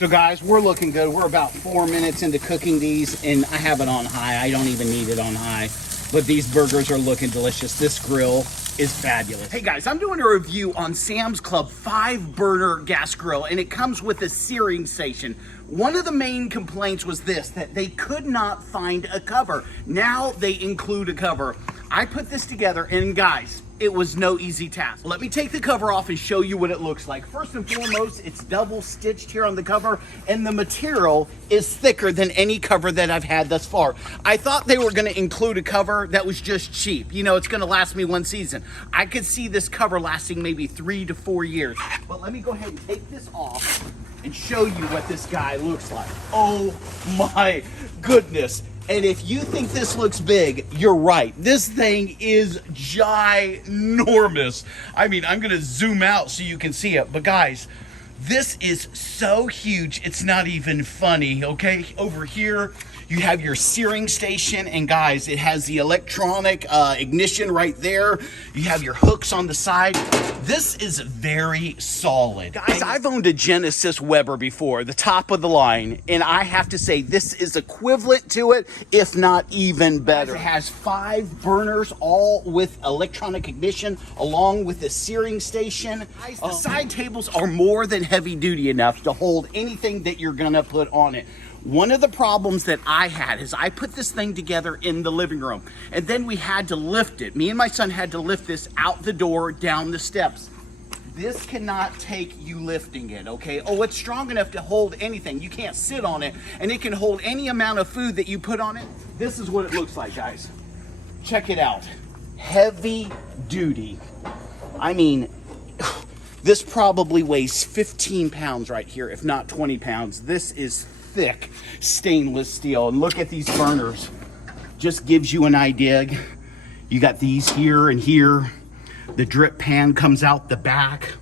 So guys, we're looking good. We're about 4 minutes into cooking these, and I have it on high. I don't even need it on high, but these burgers are looking delicious. This grill is fabulous. Hey guys, I'm doing a review on Sam's Club 5-burner gas grill, and it comes with a searing station. One of the main complaints was this, that they could not find a cover. Now they include a cover. I put this together, and guys, it was no easy task. Let me take the cover off and show you what it looks like. First and foremost, it's double stitched here on the cover, and the material is thicker than any cover that I've had thus far. I thought they were gonna include a cover that was just cheap. You know, it's gonna last me one season. I could see this cover lasting maybe 3 to 4 years. But let me go ahead and take this off and show you what this guy looks like. Oh my goodness. And if you think this looks big, you're right. This thing is ginormous. I mean, I'm gonna zoom out so you can see it, but guys, this is so huge, it's not even funny, okay? Over here, you have your searing station, and guys, it has the electronic ignition right there. You have your hooks on the side. This is very solid. Guys, I've owned a Genesis Weber before, the top of the line, and I have to say this is equivalent to it, if not even better. It has 5 burners, all with electronic ignition, along with the searing station. Guys, the side tables are more than heavy duty enough to hold anything that you're gonna put on it. One of the problems that I had is I put this thing together in the living room, and then we had to lift it. Me and my son had to lift this out the door, down the steps. This cannot take you lifting it, okay? Oh, it's strong enough to hold anything. You can't sit on it, and it can hold any amount of food that you put on it. This is what it looks like, guys. Check it out. Heavy duty. I mean, this probably weighs 15 pounds right here, if not 20 pounds. This is thick stainless steel, and look at these burners. Just gives you an idea. You got these here and here. The drip pan comes out the back.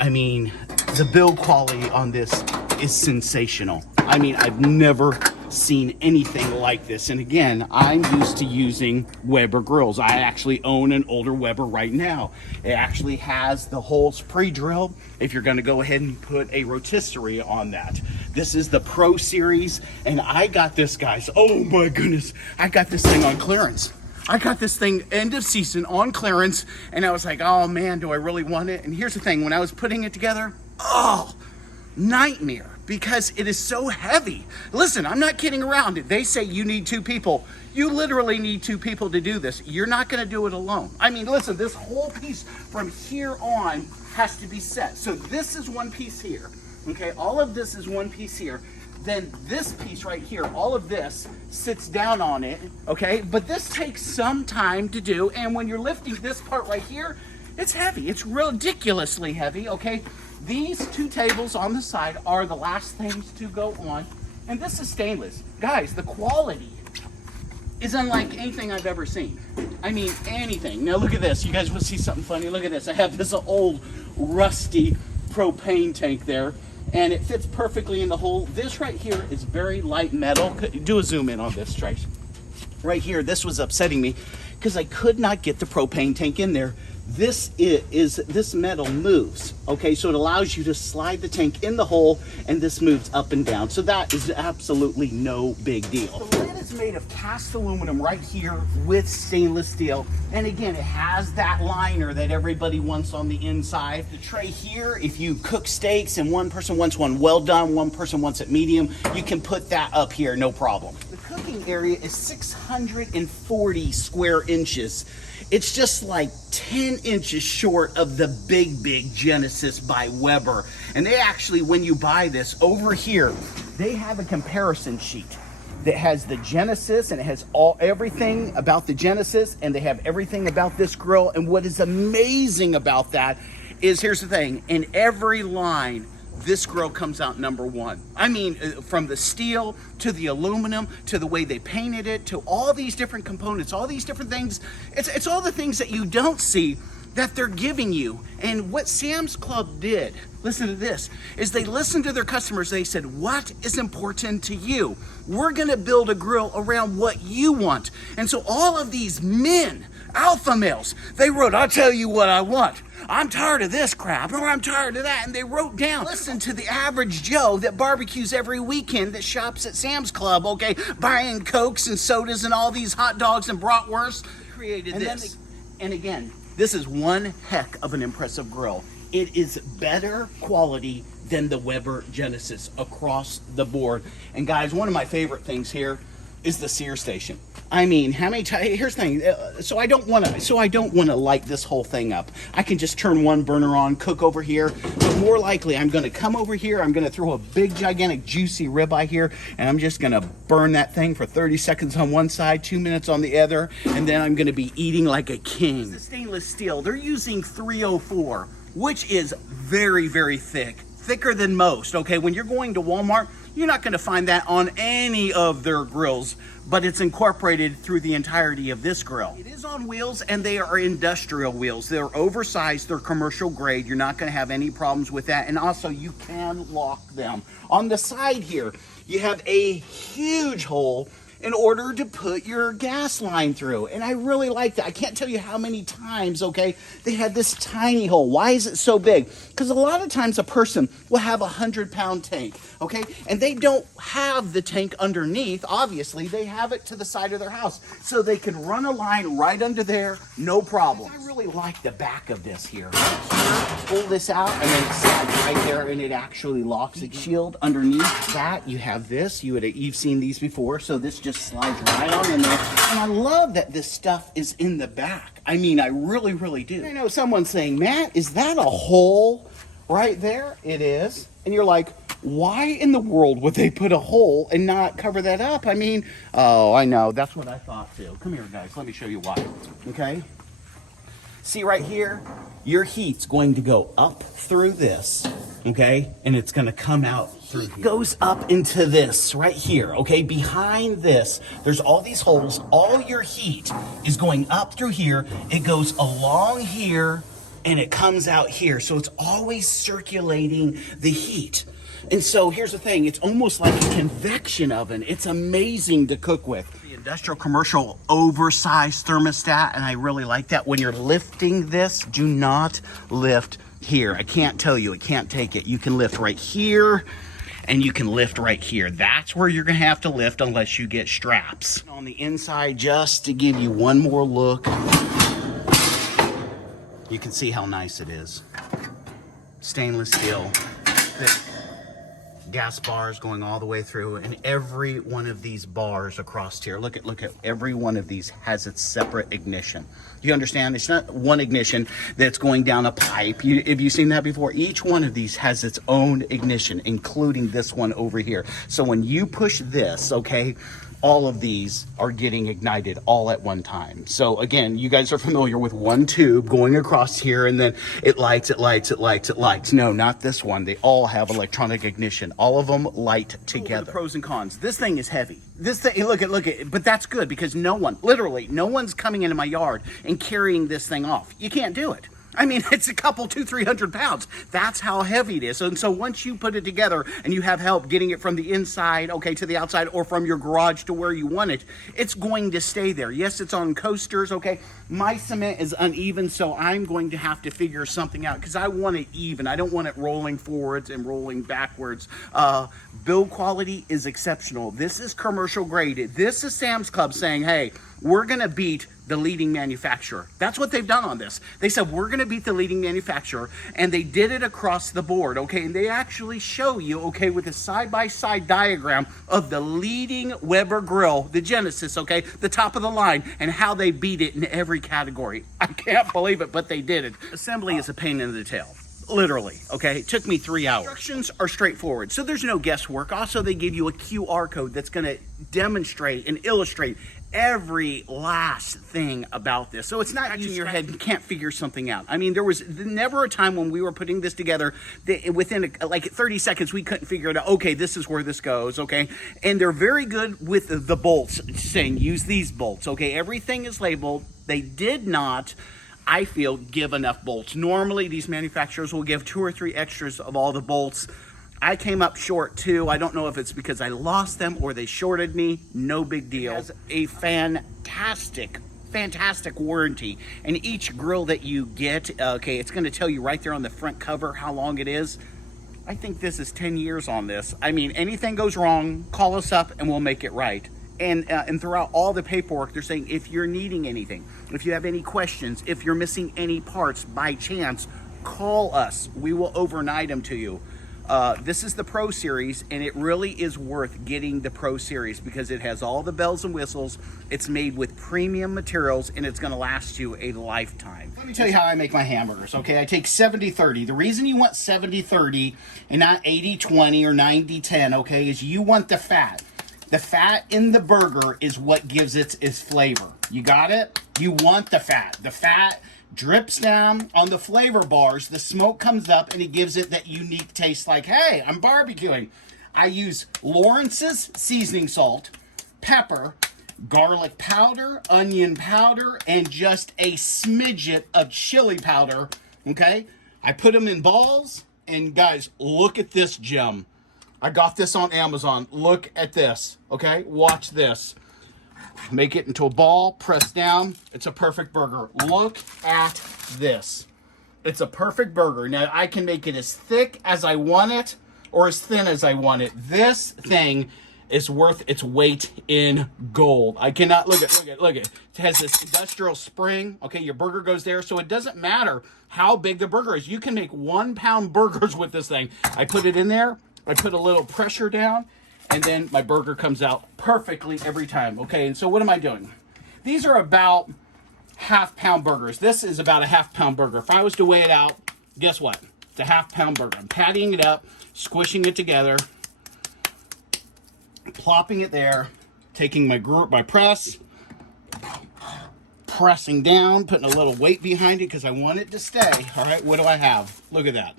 I mean, the build quality on this is sensational. I mean, I've never seen anything like this. And again, I'm used to using Weber grills. I actually own an older Weber right now. It actually has the holes pre-drilled if you're going to go ahead and put a rotisserie on that. This is the Pro Series, and I got this, guys. Oh my goodness, I got this thing on clearance. I got this thing end of season on clearance, and I was like, oh man, do I really want it? And here's the thing, when I was putting it together, oh, nightmare, because it is so heavy. Listen, I'm not kidding around. They say you need 2 people. You literally need 2 people to do this. You're not gonna do it alone. I mean, listen, this whole piece from here on has to be set. So this is one piece here, okay? All of this is one piece here. Then this piece right here, all of this sits down on it, okay? But this takes some time to do, and when you're lifting this part right here, it's heavy. It's ridiculously heavy, okay? These 2 tables on the side are the last things to go on, and this is stainless. Guys, the quality is unlike anything I've ever seen. I mean, anything. Now look at this. You guys want to see something funny? Look at this. I have this old rusty propane tank there, and it fits perfectly in the hole. This right here is very light metal. Do a zoom in on this, Trace. Right here, this was upsetting me because I could not get the propane tank in there. This metal moves, okay? So it allows you to slide the tank in the hole, and this moves up and down. So that is absolutely no big deal. The lid is made of cast aluminum right here with stainless steel. And again, it has that liner that everybody wants on the inside. The tray here, if you cook steaks and one person wants one well done, one person wants it medium, you can put that up here, no problem. The cooking area is 640 square inches. It's just like 10 inches short of the big Genesis by Weber. And they actually, when you buy this over here, they have a comparison sheet that has the Genesis, and it has everything about the Genesis, and they have everything about this grill. And what is amazing about that is, here's the thing, in every line, this grill comes out #1. I mean, from the steel to the aluminum to the way they painted it to all these different components, all these different things. It's all the things that you don't see that they're giving you. And what Sam's Club did, listen to this, is they listened to their customers. They said, what is important to you? We're gonna build a grill around what you want. And so all of these men alpha males. They wrote, I'll tell you what I want. I'm tired of this crap, or I'm tired of that. And they wrote down, listen to the average Joe that barbecues every weekend, that shops at Sam's Club, okay, buying Cokes and sodas and all these hot dogs and bratwursts. Created this. And again, this is one heck of an impressive grill. It is better quality than the Weber Genesis across the board. And guys, one of my favorite things here is the Searing Station. I mean, how many times? Here's the thing. So I don't want to light this whole thing up. I can just turn one burner on, cook over here. But more likely, I'm going to come over here. I'm going to throw a big, gigantic, juicy ribeye here, and I'm just going to burn that thing for 30 seconds on one side, 2 minutes on the other, and then I'm going to be eating like a king. The stainless steel. They're using 304, which is very, very thick. Thicker than most. Okay, when you're going to Walmart, you're not going to find that on any of their grills, but it's incorporated through the entirety of this grill. It is on wheels, and they are industrial wheels. They're oversized, they're commercial grade. You're not going to have any problems with that. And also, you can lock them. On the side here, you have a huge hole in order to put your gas line through. And I really like that. I can't tell you how many times, okay, they had this tiny hole. Why is it so big? Because a lot of times a person will have a 100-pound tank, okay? And they don't have the tank underneath. Obviously, they have it to the side of their house. So they can run a line right under there, no problem. I really like the back of this here. Pull this out and then it slides right there and it actually locks the shield. Underneath that, you have this. You've seen these before, so this just slides right on in there. And I love that this stuff is in the back. I mean, I really, really do. I know someone's saying, Matt, is that a hole right there? It is. And you're like, why in the world would they put a hole and not cover that up? I mean, oh, I know. That's what I thought too. Come here, guys. Let me show you why. Okay? See right here? Your heat's going to go up through this, okay? And it's going to come out through here. It goes up into this right here, okay? Behind this, there's all these holes. All your heat is going up through here. It goes along here, and it comes out here. So it's always circulating the heat. And so here's the thing. It's almost like a convection oven. It's amazing to cook with. Industrial commercial oversized thermostat, and I really like that. When you're lifting this, do not lift here. I can't tell you, it can't take it. You can lift right here and you can lift right here. That's where you're gonna have to lift unless you get straps. On the inside, just to give you one more look, you can see how nice it is. Stainless steel, thick. Gas bars going all the way through, and every one of these bars across here, look at every one of these has its separate ignition. You understand? It's not one ignition that's going down a pipe. Have you seen that before? Each one of these has its own ignition, including this one over here. So when you push this, okay, all of these are getting ignited all at one time. So again, you guys are familiar with one tube going across here, and then it lights, it lights, it lights, it lights. No, not this one. They all have electronic ignition. All of them light together. The pros and cons. This thing is heavy. This thing, look at, but that's good because no one, literally, no one's coming into my yard and carrying this thing off. You can't do it. I mean, it's a couple, 200-300 pounds. That's how heavy it is. And so once you put it together and you have help getting it from the inside, okay, to the outside, or from your garage to where you want it, it's going to stay there. Yes, it's on coasters, okay. My cement is uneven, so I'm going to have to figure something out because I want it even. I don't want it rolling forwards and rolling backwards. Build quality is exceptional. This is commercial grade. This is Sam's Club saying, hey, we're gonna beat the leading manufacturer. That's what they've done on this. They said, we're gonna beat the leading manufacturer, and they did it across the board, okay? And they actually show you, okay, with a side-by-side diagram of the leading Weber grill, the Genesis, okay, the top of the line, and how they beat it in every category. I can't believe it, but they did it. Assembly is a pain in the tail. Literally, okay? It took me 3 hours. Instructions are straightforward, so there's no guesswork. Also, they give you a QR code that's gonna demonstrate and illustrate every last thing about this. So it's not using your head and can't figure something out. I mean, there was never a time when we were putting this together that within like 30 seconds we couldn't figure it out. Okay, this is where this goes, okay? And they're very good with the bolts, saying use these bolts, okay? Everything is labeled. They did not, I feel, give enough bolts. Normally, these manufacturers will give 2 or 3 extras of all the bolts. I came up short too. I don't know if it's because I lost them or they shorted me. No big deal. It has a fantastic fantastic warranty. And each grill that you get, okay, it's going to tell you right there on the front cover how long it is. I think this is 10 years on this. I mean, anything goes wrong, call us up and we'll make it right. And throughout all the paperwork, they're saying if you're needing anything, if you have any questions, if you're missing any parts by chance, call us. We will overnight them to you. This is the Pro Series, and it really is worth getting the Pro Series because it has all the bells and whistles. It's made with premium materials, and it's going to last you a lifetime. Let me tell you how I make my hamburgers, okay? I take 70-30. The reason you want 70-30 and not 80-20 or 90-10, okay, is you want the fat. The fat in the burger is what gives it its flavor. You got it? You want the fat. The fat drips down on the flavor bars, the smoke comes up, and it gives it that unique taste like, hey, I'm barbecuing. I use Lawrence's seasoning salt, pepper, garlic powder, onion powder, and just a smidget of chili powder, okay? I put them in balls, and guys, look at this gem. I got this on Amazon. Look at this, okay? Watch this. Make it into a ball, press down. It's a perfect burger. Look at this. It's a perfect burger. Now, I can make it as thick as I want it or as thin as I want it. This thing is worth its weight in gold. I cannot, look at. It has this industrial spring. Okay, your burger goes there, so it doesn't matter how big the burger is. You can make 1 pound burgers with this thing. I put it in there. I put a little pressure down. And then my burger comes out perfectly every time. Okay, and so what am I doing? These are about half-pound burgers. This is about a half-pound burger. If I was to weigh it out, guess what? It's a half-pound burger. I'm pattying it up, squishing it together, plopping it there, taking my press, pressing down, putting a little weight behind it because I want it to stay. All right, what do I have? Look at that.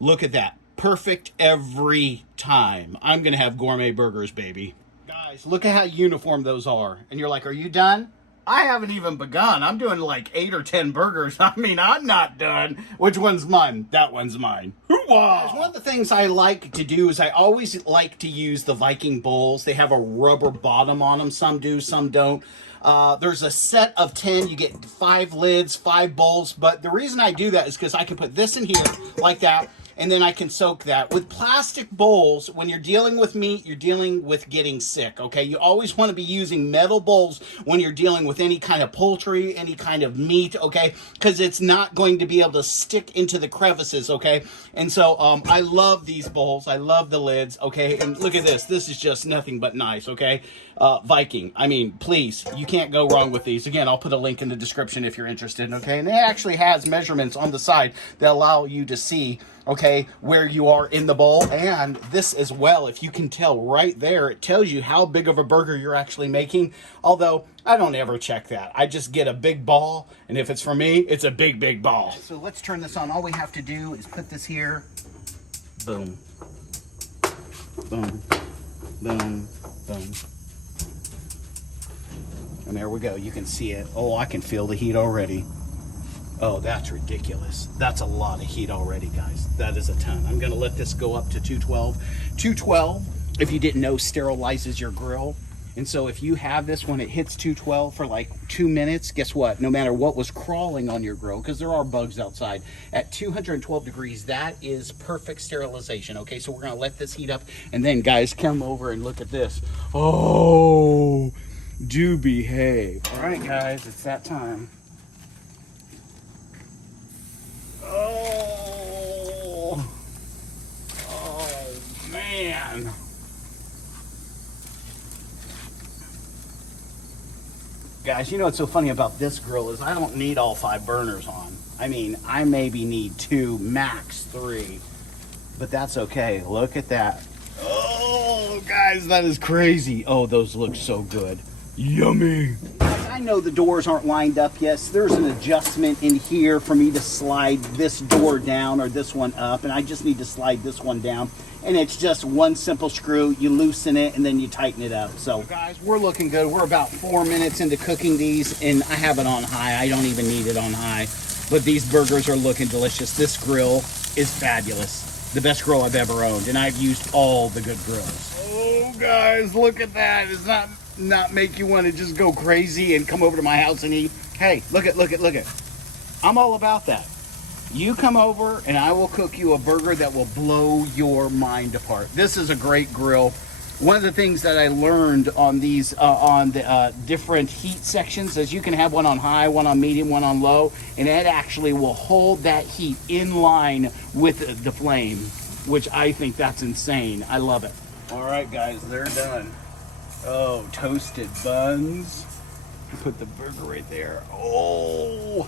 Look at that. Perfect every time. I'm gonna have gourmet burgers, baby. Guys, look at how uniform those are. And you're like, are you done? I haven't even begun. I'm doing like 8 or 10 burgers. I mean, I'm not done. Which one's mine? That one's mine. Guys, one of the things I like to do is I always like to use the Viking bowls. They have a rubber bottom on them. Some do, some don't. There's a set of 10. You get 5 lids, 5 bowls. But the reason I do that is because I can put this in here like that. And then I can soak that. With plastic bowls, when you're dealing with meat, you're dealing with getting sick, okay? You always want to be using metal bowls when you're dealing with any kind of poultry, any kind of meat, okay? Because it's not going to be able to stick into the crevices, okay? And so I love these bowls. I love the lids, okay? And look at this. This is just nothing but nice, okay? Viking. I mean, please, you can't go wrong with these. Again, I'll put a link in the description if you're interested, okay? And it actually has measurements on the side that allow you to see, okay, where you are in the bowl. And this as well, if you can tell right there, it tells you how big of a burger you're actually making. Although, I don't ever check that. I just get a big ball, and if it's for me, it's a big, big ball. So let's turn this on. All we have to do is put this here. Boom. Boom. Boom. Boom. And there we go. You can see it. Oh, I can feel the heat already. Oh, that's ridiculous. That's a lot of heat already, guys. That is a ton. I'm going to let this go up to 212. 212, if you didn't know, sterilizes your grill. And so if you have this when it hits 212 for like 2 minutes, guess what? No matter what was crawling on your grill, because there are bugs outside, at 212 degrees, that is perfect sterilization. Okay, so we're going to let this heat up. And then, guys, come over and look at this. Oh, do behave. All right, guys, it's that time. Oh, man. Guys, you know what's so funny about this grill is I don't need all 5 burners on. I mean, I maybe need 2, max 3, but that's okay. Look at that. Oh, guys, that is crazy. Oh, those look so good. Yummy. I know the doors aren't lined up. Yes, there's an adjustment in here for me to slide this door down or this one up, and I just need to slide this one down. And it's just one simple screw. You loosen it, and then you tighten it up. So, guys, we're looking good. We're about 4 minutes into cooking these, and I have it on high. I don't even need it on high. But these burgers are looking delicious. This grill is fabulous. The best grill I've ever owned, and I've used all the good grills. Oh, guys, look at that. It's not not make you want to just go crazy and come over to my house and eat. Hey, look at. I'm all about that. You come over and I will cook you a burger that will blow your mind apart. This is a great grill. One of the things that I learned on these, on the different heat sections is you can have one on high, one on medium, one on low, and it actually will hold that heat in line with the flame, which I think that's insane. I love it. All right, guys, they're done. Oh, toasted buns. Put the burger right there. Oh.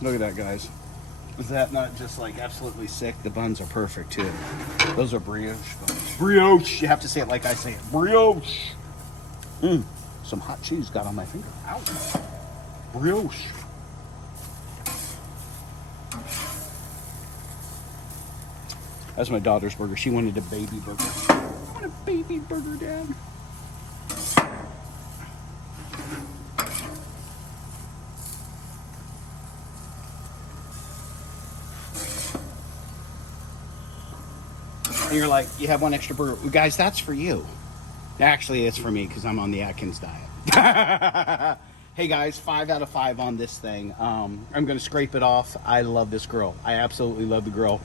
Look at that, guys. Is that not just like absolutely sick? The buns are perfect too. Those are brioche buns. Brioche. You have to say it like I say it. Brioche. Some hot cheese got on my finger. Ow. Brioche. That's my daughter's burger. She wanted a baby burger. I want a baby burger, Dad. And you're like, you have one extra burger. Guys, that's for you. Actually, it's for me because I'm on the Atkins diet. Hey guys, 5 out of 5 on this thing. I'm going to scrape it off. I love this grill. I absolutely love the grill.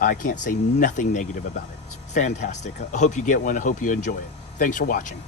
I can't say nothing negative about it. It's fantastic. I hope you get one. I hope you enjoy it. Thanks for watching.